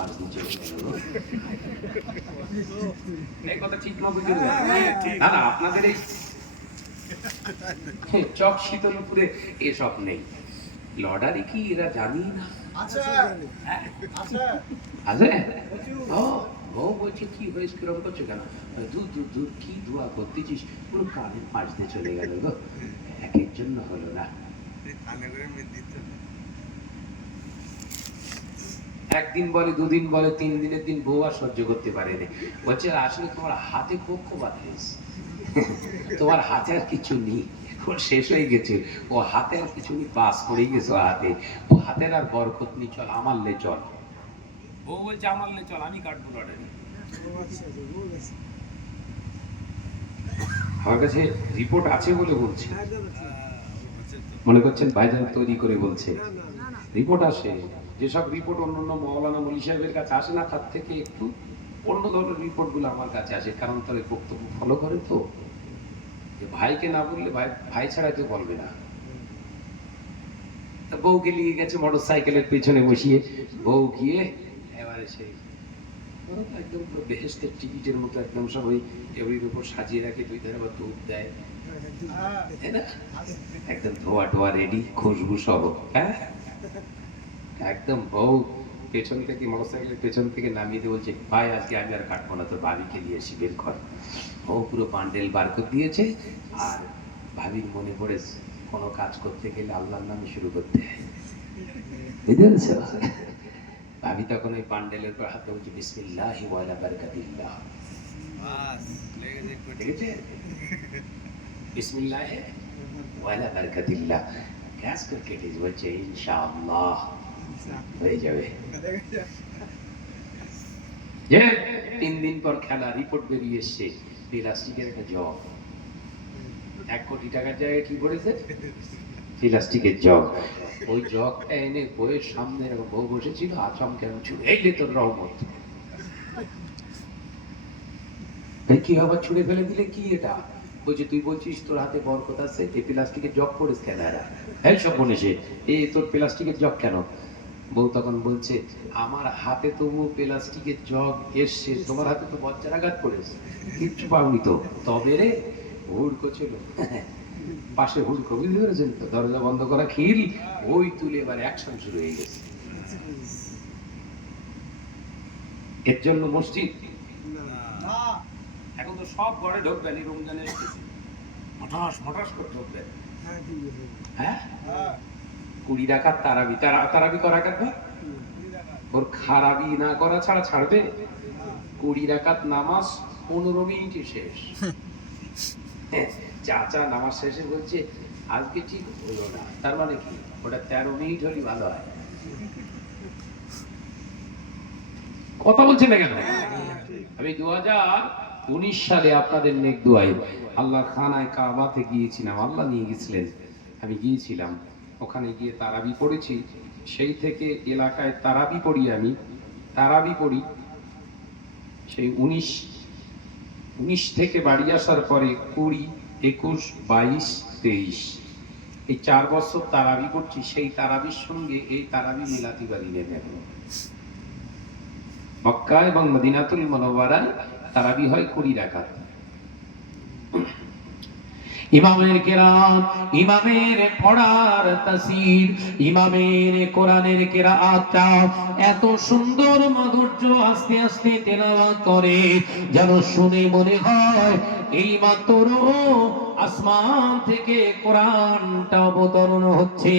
পাঁচ দিন চলে গেল। এই কথা ঠিক না বুঝে না না, আপনাদের এই চক শীতলপুরে এসব নেই। লটারি কি এরা জানি না? আছে ও বউ বলছে কি হয়েছে, কিরম করছো কেন? দূর দূর দূর কি দোয়া করতেছিস, পুরো কানের পাশ দিয়ে চলে গেল গো, একের জন্য হলো না। একদিন বলে, দুদিন বলে, 3 দিনের দিন বউ আর সহ্য করতে পারেনি। বলছে আসলে তোমার হাতে পক্ষ বাঁধিস, তোমার হাতে আর কিছু নেই, ওর শেষ হয়ে গেছে, ও হাতে আর কিছু নেই, বাস পড়ে গেছে হাতে, ও হাতের আর বরকত নেই, চল আমার লে চল। বউ বলছে আমার লে চল, আমি কাটবো লটারি। আমার কাছে রিপোর্ট আছে বলে বলছে, মনে করছেন ভাইজান তৈরি করে বলছে, রিপোর্ট আসে। যেসব রিপোর্ট অন্যান্য মৌলানা মলি সাহেবের কাছে আসে না, তার থেকে একটু অন্য ধরনের রিপোর্ট গুলো আমার কাছে আসে, কারণ তার বক্তব্য ফলো করে তো। ভাইকে না বললে ভাই ছাড়া কেউ বলবে না। বউকে নিয়ে গেছে মোটর সাইকেলের পেছনে বসিয়ে, বউ গিয়ে এবারে সেই একদম বেহেশতের টিকিটের মতো একদম সব ওই টেবিলের উপর সাজিয়ে রাখে, দুই ধারে আবার দুধ দেয়, একদম ধোয়া টোয়া রেডি, খুশবু সহ। হ্যাঁ, একদম বউ পেছন থেকে মোটরসাইকেলের পেছন থেকে নামিয়ে দিয়ে বলছে, ভাই আজকে আমি আর কাটবো না, তোর ভাবিকে নিয়ে এসি, বের কর। বউ পুরো বান্ডেল বার করে দিয়েছে, আর ভাবির মনে পড়েছে কোনো কাজ করতে গেলে আল্লাহর নামে শুরু করতে হয়, বুঝতে পেরেছো? ভাবি তখন ওই বান্ডেলের পর হাতে বলছে বিসমিল্লাহি ওয়া আলা বারাকাতিল্লাহ, দেখেছে? বিসমিল্লাহি ওয়া আলা বারাকাতিল্লাহ, গ্যাস করে কেটে বলছে ইনশাআল্লাহ হয়ে যাবে। যে 3 দিন পর খেলা, রিপোর্ট বেরিয়ে এসছে, প্লাস্টিকের একটা জগ, 1 কোটি টাকার জায়গায় কি পড়েছে? প্লাস্টিকের জগ। ওই জগটা এনে বইয়ের সামনে বউ বসেছিল, আচম কেন ছুড়ে, এই লে তোর রহমত, কি আবার ছুড়ে ফেলে দিলে, কি এটা? বলছে তুই বলছিস তোর হাতে বরকত আছে, এই প্লাস্টিকের জগ পড়েছ কেন? এরা এই সব বলেছে, এই তোর প্লাস্টিকের জগ কেন? বউ তখন বলছে আমার হাতে তবু প্লাস্টিকের জগ এসছে, তোমার হাতে তো বজ্রাঘাত পড়েছে, কিচ্ছু পাবনি তো। তবে রে হুড়কো ছিল পাশে, হুড়কো, বুঝতে পেরেছেন তো? দরজা বন্ধ করা খিল, ওই তুলে এবার অ্যাকশন শুরু হয়ে গেছে। এর জন্য মসজিদ এখন তো সব ঘরে ঢুকবেন, এই রমজানের মঠাস মঠাস করে ঢুকবেন। হ্যাঁ, 20 রাকাত তারাবি, তারাবি করা কাটবে, ওর খারাপি না করা ছাড়া ছাড়বে? 20 রাকাত নামাজ 15 মিনিটে শেষ। চাচা নামাজ শেষে বলছে আজকে ঠিক হলো না, তার মানে কি? ওটা 13 মিনিট হলেই ভালো হয়। কথা বলছে না কেন? আমি 2019 সালে আপনাদের নেক দুয়ায় আল্লাহর খানায় কাবাতে গিয়েছিলাম, আল্লাহ নিয়ে গেছিলেন, আমি গিয়েছিলাম, ওখানে গিয়ে তারাবি পড়েছি। সেই থেকে এলাকায় তারাবি পড়ি, আমি তারাবি পড়ি সেই 19 থেকে বাড়ি আসার পরে 20, 21, 22, 23 এই 4 বছর তারাবি পড়ছি। সেই তারাবির সঙ্গে এই তারাবি মিলাতে পারি না এখন। মক্কা এবং মদিনাতুল মুনাওয়ারায় তারাবি হয় 20 রাকাত। ইমামের কেরাত, ইমামের পড়ার তাসির, ইমামের কোরআনের কেরাআতটা এত সুন্দর মাধুর্য, আস্তে আস্তে তেলাওয়াত করে যেন শুনে মনে হয় এই মাত্র আসমান থেকে কোরআনটা অবতরণ হচ্ছে।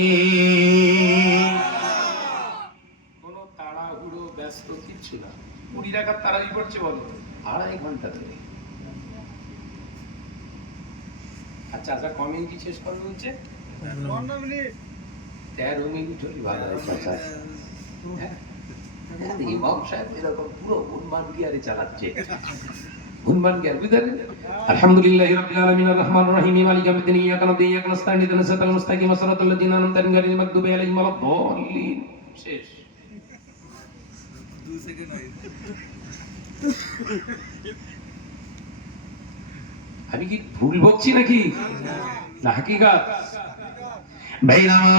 কোনো তাড়াহুড়ো ব্যস্ত কিচ্ছু না। 20 রাকাত তারাবি পড়ছে বলো 2.5 ঘন্টা ধরে। আচ্ছা আচ্ছা, কমিউনিটি শেষ করবে হচ্ছে 13 মিনিট হলে ভালো হয় চাচা। ইমাম সাহেব এরকম পুরো হুনমান গিয়ারে চালাচ্ছে, হুনমান গিয়ার, বুঝলেন? আলহামদুলিল্লাহি রাব্বিল আলামিন আর রহমানির রহিম মালিকি ইয়াউমিদ্দিন ইয়াকা না'বুদু ওয়া ইয়াকা নাস্তাঈন ইহদিনাস সিরাতাল মুস্তাকিম সিরাতাল লাযিনা আন'আমতা আলাইহিম গায়রিল মাগদুবি আলাইহিম ওয়ালাদ-দাল্লিন। শেষ। 2 সেকেন্ড হয়। আমি কি ভুল বকছি নাকি না হাকিকাত? ভাইরামা,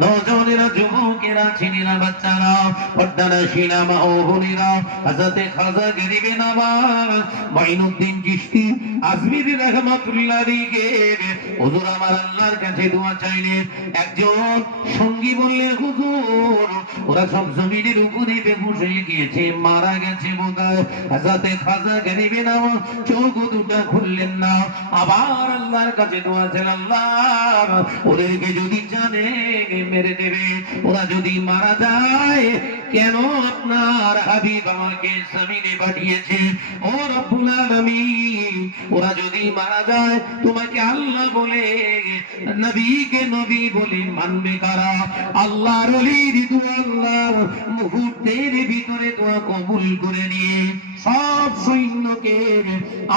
নওজওয়ানেরা, যুবকেরা, ছেলেরা, বাচ্চারা, পর্দানশীলা মা ও বোনেরা, হযরতে খাজা গরিবে নওয়াজ মাইনুদ্দিন চিশতি আজমিরি রাহমাতুল্লাহ আলাইহির হুজুর আমার আল্লাহর কাছে দোয়া চাইলেন। একজন সঙ্গী বললেন, হুজুর ওরা সব জমিনের উপরে বেহুশ হয়ে গিয়েছে, মারা গেছে বোধহয়। হযরতে খাজা গরিবে নওয়াজ চোখ দুটো খুললেন না, আবার আল্লাহর কাছে দোয়া চাইলেন, আল্লাহ ওদেরকে যদি জানে মেরে দেবে, ওরা যদি মারা যায় কেন আপনার হাবিব আমাকে জমিনে পাঠিয়েছে। ও রব্বুল আলামিন, ওরা যদি মারা যায় তোমাকে আল্লাহ বলে, নবীকে নবী বলে মানবে কারা? আল্লাহর ওলির দোয়া আল্লাহ মুহূর্তের ভিতরে দোয়া কবুল করে নিয়ে সব সৈন্যকে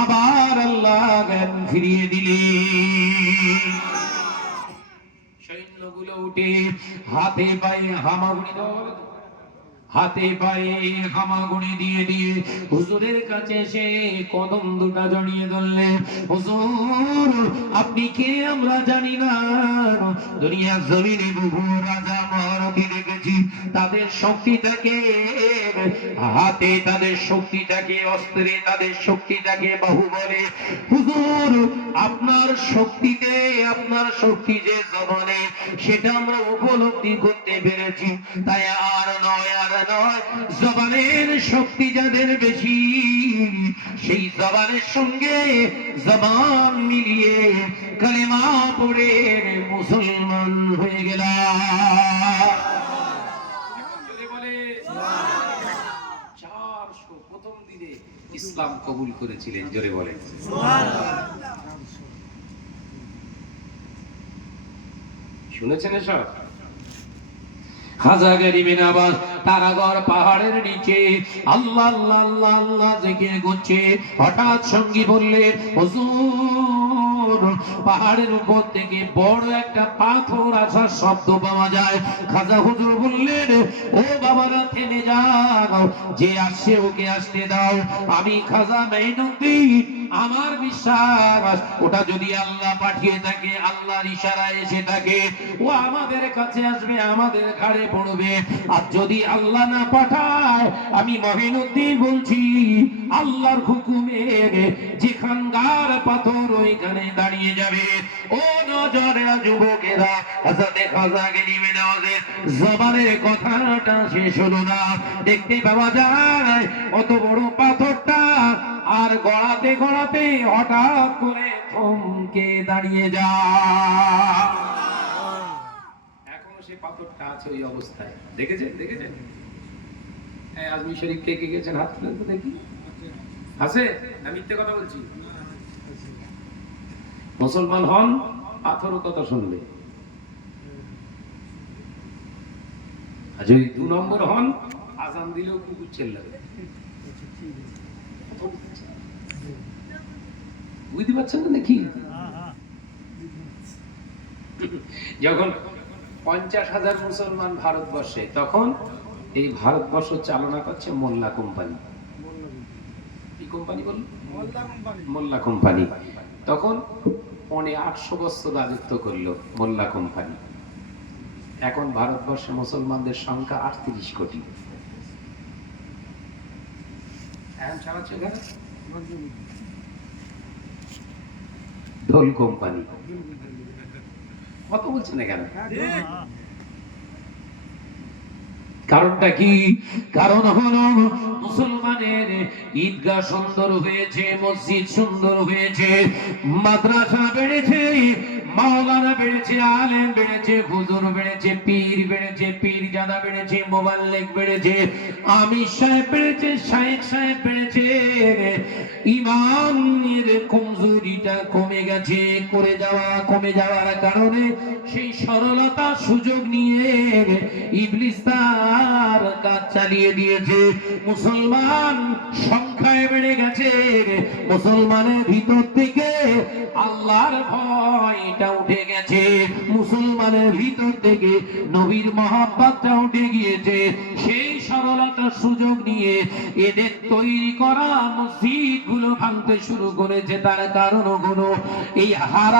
আবার আল্লাহ জ্ঞান ফিরিয়ে দিলেন। সৈন্যগুলো উঠে হাতে পায়ে হামাগুড়ি দেওয়া, হাতে পায়ে হামাগুড়ি দিয়ে দিয়ে হুজুরের কাছে এসে কদম দুটা জড়িয়ে ধরলেন। হুজুর আপনি কে আমরা জানি না, দুনিয়ার জমিনে বহু রাজা মহারথী দেখেছি, তাদের শক্তিটাকে হাতে, তাদের শক্তিটাকে অস্ত্রে, তাদের শক্তিটাকে বাহুবলে। হুজুর আপনার শক্তিতে, আপনার শক্তি যে জবানে, সেটা আমরা উপলব্ধি করতে পেরেছি। তাই আর নয়, আর নয়, জবানের শক্তি যাদের বেশি, সেই জবানের সঙ্গে জবান মিলিয়ে কালেমা পড়ে মুসলমান হয়ে গেলাম। প্রথম দিনে ইসলাম কবুল করেছিলেন, জোরে বলেন শুনেছেন এসব? খাজা গরিবে নওয়াজ তারাগড় পাহাড়ের নিচে আল্লাহ আল্লাহ আল্লাহ আল্লাহ জিকির করছে। হঠাৎ সঙ্গী বললেন, হুজুর পাহাড়ের উপর থেকে বড় একটা পাথর আসার শব্দ পাওয়া যায়। খাজা হুজুর বললেন, ও বাবারা থেমে যাও, যে আসছে ওকে আসতে দাও। আমি খাজা মাইনুদ্দিন, আমার বিশ্বাস ওটা যদি আল্লাহ পাঠিয়ে থাকে, আল্লাহর ইশারায় এসে থাকে, ও আমাদের কাছে আসবে, আমাদের ঘাড়ে পড়বে। আর যদি আল্লাহ না পাঠায়, আমি মাইনুদ্দিন বলছি আল্লাহর হুকুমে যেখানকার পাথর ওইখানে দাঁড়িয়ে যাবে। ও নজরেরা, যুবকেরা, হযরতে খাজা গরিবে নওয়াজের জবানের কথাটা শেষ হলো না। দেখতে পাওয়া যায় অত বড় পাথরটা আর গড়াতে গড়াতে হঠাৎ করে থমকে দাঁড়িয়ে যায়। এখনো সেই পাথরটা আছে ওই অবস্থায়। দেখেছেন? দেখেছেন? আজমি শরীফ কে কে গেছেন? হাত তুলেন তো দেখি। আছে? আমি মিথ্যে কথা বলছি? মুসলমান হন, পাথরও কথা শুনবে। আর যদি 2 নম্বর হন, আজান দিলেও কুকুর চেল্লাবে। বুঝতে পারছেন না নাকি? যখন 50,000 মুসলমান ভারতবর্ষে, তখন এই ভারতবর্ষ চালনা করছে মোল্লা কোম্পানি। কি কোম্পানি বলুন? মোল্লা কোম্পানি। তখন 800 বছর রাজত্ব করলো মোল্লা কোম্পানি। এখন ভারতবর্ষে মুসলমানদের সংখ্যা 38 কোটি। এখন চালাচ্ছে ঢোল কোম্পানি। কত বলছেন না কেন? কারণটা কি? কারণ হলো মুসলমানের ঈদগাহ সুন্দর হয়েছে, মসজিদ সুন্দর হয়েছে, মাদ্রাসা বেড়েছে, মাওলানা বেড়েছে, আলেম বেড়েছে, হুজুর বেড়েছে, পীর বেড়েছে, পীরজাদা বেড়েছে, মোবাল্লিগ বেড়েছে, আমির সাহেব বেড়েছে, শায়েখ সাহেব বেড়েছে। ইমানের কমজোরিটা কমে গেছে। কমে যাওয়ার কারণে সেই সরলতা সুযোগ নিয়ে ইবলিস তার কাজ চালিয়ে দিয়েছে। মুসলমান সংখ্যায় বেড়ে গেছে, মুসলমানের ভিতর থেকে আল্লাহর ভয়টা উঠে গেছে, মুসলমানের ভিতর থেকে নবীর মহব্বতটা উঠে গিয়েছে। সেই সরলতার সুযোগ নিয়ে এদের তৈরি করা মসজিদগুলো ভাঙতে শুরু করেছে। তার কারণ হলো এই হারাম